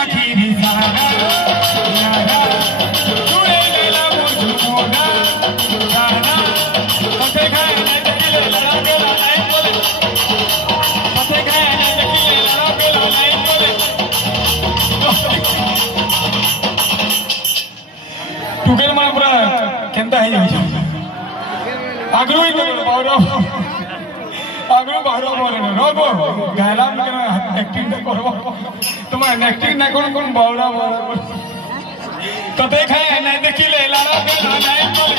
আখির সারা সারা জুড়ে গেলাম ঝুমোনা সারা পথে খায় না দেখিলে লড়া গেলা নাই বলে পথে খায় না দেখিলে লড়া গেলা নাই বলে টুকের মানে পুরা কেনতা হয়ে যাচ্ছে আগ্রহী বাউরা আগ্রহ বাউরা বলে না রব গাইলাম কেন অ্যাক্টিংটা করবো তোমার অ্যাক্টিং না কোন কোন বাউরা বাউরা তো দেখায় না দেখিলে লড়া গেলা নাই বলে